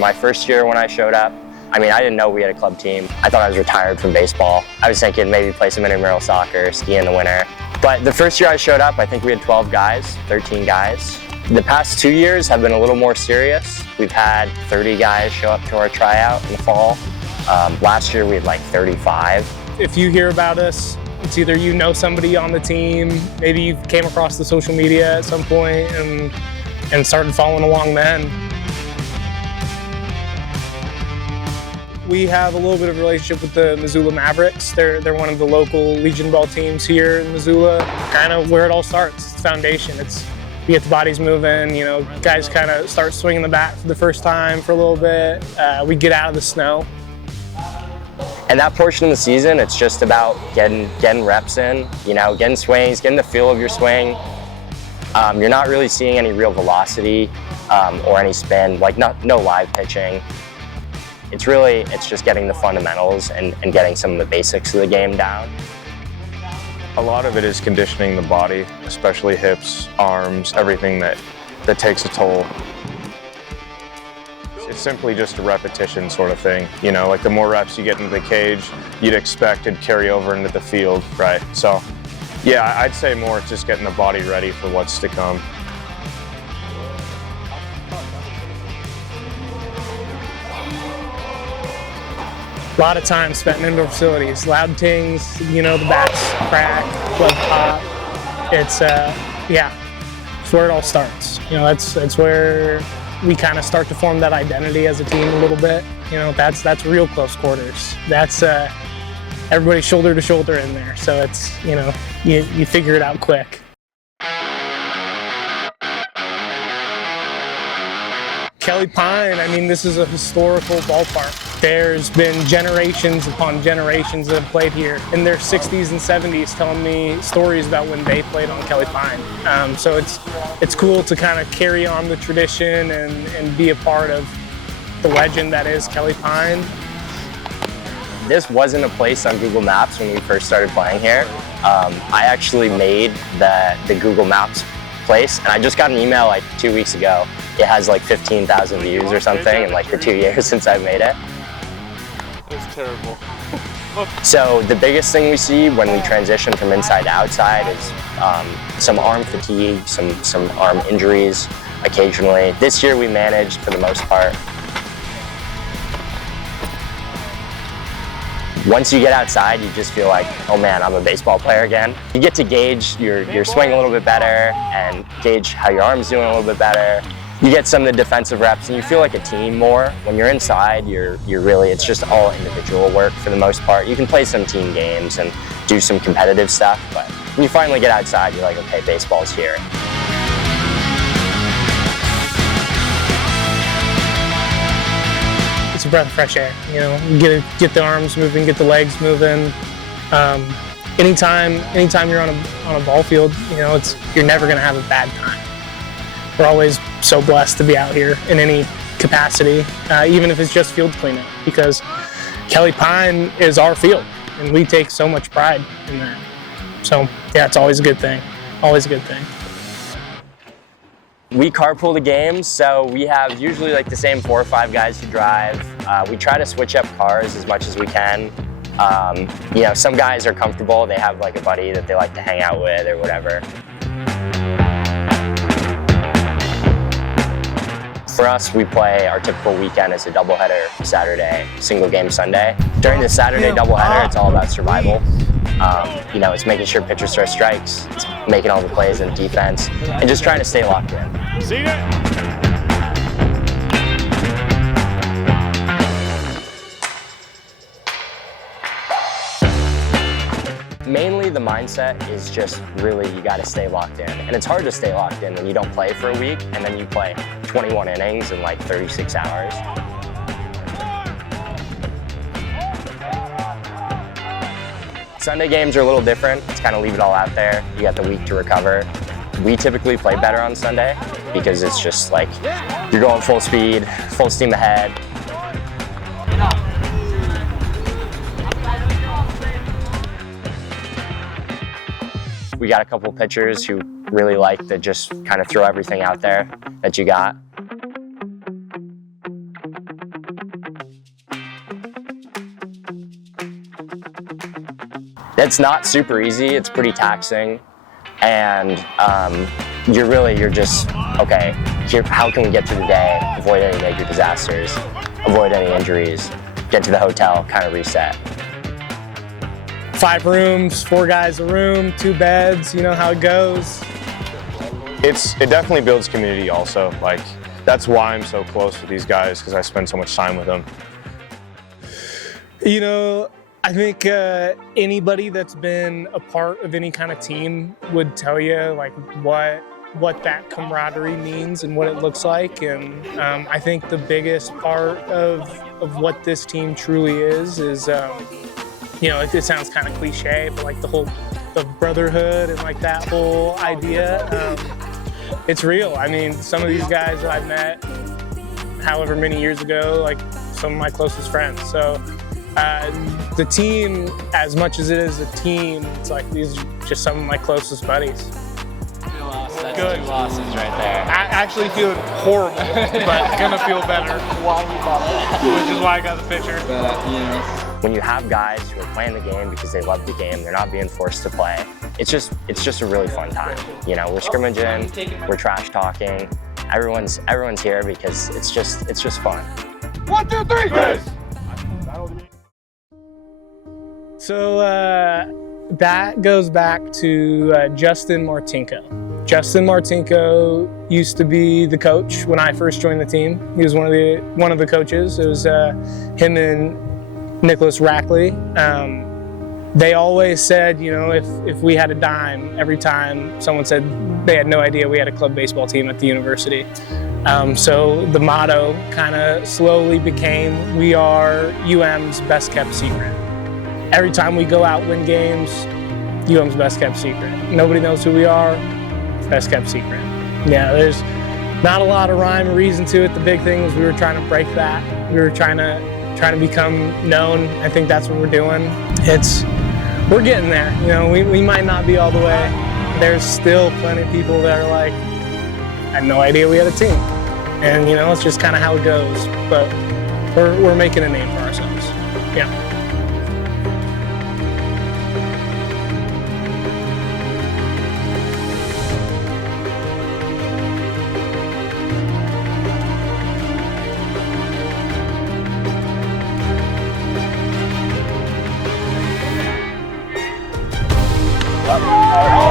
My first year when I showed up, I mean, I didn't know we had a club team. I thought I was retired from baseball. I was thinking maybe play some intramural soccer, ski in the winter. But the first year I showed up, I think we had 12 guys, 13 guys. The past 2 years have been a little more serious. We've had 30 guys show up to our tryout in the fall. Last year we had like 35. If you hear about us, it's either you know somebody on the team, maybe you came across the social media at some point and started following along then. We have a little bit of a relationship with the Missoula Mavericks. They're one of the local Legion ball teams here in Missoula. Kind of where it all starts. It's the foundation. You get the bodies moving, you know, guys kind of start swinging the bat for the first time for a little bit. We get out of the snow. And that portion of the season, it's just about getting reps in, you know, getting swings, getting the feel of your swing. You're not really seeing any real velocity or any spin, like no live pitching. It's just getting the fundamentals and getting some of the basics of the game down. A lot of it is conditioning the body, especially hips, arms, everything that takes a toll. It's simply just a repetition sort of thing. You know, like the more reps you get into the cage, you'd expect it to carry over into the field, right? So, yeah, I'd say more it's just getting the body ready for what's to come. A lot of time spent in indoor facilities, loud tings, you know, the bats crack, blood pop. It's where it all starts. You know, that's where we kind of start to form that identity as a team a little bit. You know, that's real close quarters. That's everybody shoulder to shoulder in there. So it's, you know, you figure it out quick. Kelly Pine, I mean, this is a historical ballpark. There's been generations upon generations that have played here in their 60s and 70s telling me stories about when they played on Kelly Pine. So it's cool to kind of carry on the tradition and be a part of the legend that is Kelly Pine. This wasn't a place on Google Maps when we first started playing here. I actually made the Google Maps place, and I just got an email like 2 weeks ago. It has like 15,000 views or something in like the 2 years since I made it. It's terrible. So the biggest thing we see when we transition from inside to outside is some arm fatigue, some arm injuries occasionally. This year we managed for the most part. Once you get outside, you just feel like, oh man, I'm a baseball player again. You get to gauge your swing a little bit better and gauge how your arm's doing a little bit better. You get some of the defensive reps and you feel like a team more. When you're inside, it's just all individual work for the most part. You can play some team games and do some competitive stuff, but when you finally get outside, you're like, okay, baseball's here. It's a breath of fresh air, you know. You get the arms moving, get the legs moving. Anytime you're on a ball field, you know, you're never gonna have a bad time. We're always so blessed to be out here in any capacity, even if it's just field cleanup, because Kelly Pine is our field, and we take so much pride in that. So yeah, it's always a good thing. Always a good thing. We carpool the games, so we have usually like the same 4 or 5 guys who drive. We try to switch up cars as much as we can. You know, some guys are comfortable, they have like a buddy that they like to hang out with or whatever. For us, we play our typical weekend as a doubleheader Saturday, single game Sunday. During the Saturday doubleheader, it's all about survival. You know, it's making sure pitchers throw strikes, it's making all the plays in defense, and just trying to stay locked in. See ya! Mainly the mindset is just really you got to stay locked in. And it's hard to stay locked in when you don't play for a week and then you play 21 innings in like 36 hours. Sunday games are a little different. It's kind of leave it all out there. You got the week to recover. We typically play better on Sunday because it's just like you're going full speed, full steam ahead. We got a couple pitchers who really like to just kind of throw everything out there that you got. It's not super easy. It's pretty taxing, and you're just okay. Here, how can we get through the day, avoid any major disasters, avoid any injuries, get to the hotel, kind of reset. 5 rooms, 4 guys a room, 2 beds. You know how it goes. It definitely builds community also. Like, that's why I'm so close with these guys, because I spend so much time with them. You know, I think anybody that's been a part of any kind of team would tell you like what that camaraderie means and what it looks like. And I think the biggest part of what this team truly is you know, it sounds kind of cliche, but like the brotherhood and like that whole idea, it's real. I mean, some of these guys that I've met however many years ago, like some of my closest friends. So the team, as much as it is a team, it's like these are just some of my closest buddies. That's Good. 2 losses right there. Actually feeling horrible, but gonna feel better. Which is why I got the picture. But, you know. When you have guys who are playing the game because they love the game, they're not being forced to play, it's just a really fun time. You know, we're scrimmaging, we're trash talking, everyone's here because it's just fun. 1, 2, 3, Griz! So that goes back to Justin Martinko. Justin Martinko used to be the coach when I first joined the team. He was one of the coaches. It was him and Nicholas Rackley. They always said, you know, if we had a dime, every time someone said they had no idea we had a club baseball team at the university. So the motto kind of slowly became, we are UM's best kept secret. Every time we go out win games, UM's best kept secret. Nobody knows who we are, best kept secret. Yeah, there's not a lot of rhyme or reason to it. The big thing was we were trying to break that. We were trying to become known. I think that's what we're doing. We're getting there. You know, we might not be all the way. There's still plenty of people that are like, I had no idea we had a team. And you know, it's just kind of how it goes. But we're making a name for ourselves. Yeah. Up.